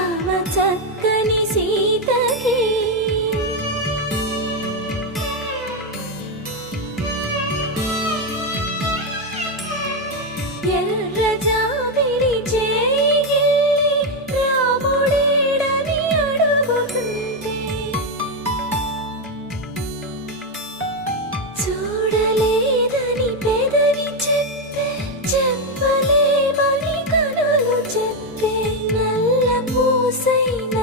రామ చక్కని సీతకి ఎర్ర జాబిలి చేయి రాముడేడని అడుగుతుంటే చూడలేదని పెదవి చెప్పే చెప్పలేమని కనులు చెప్పే నల్ల పూసైన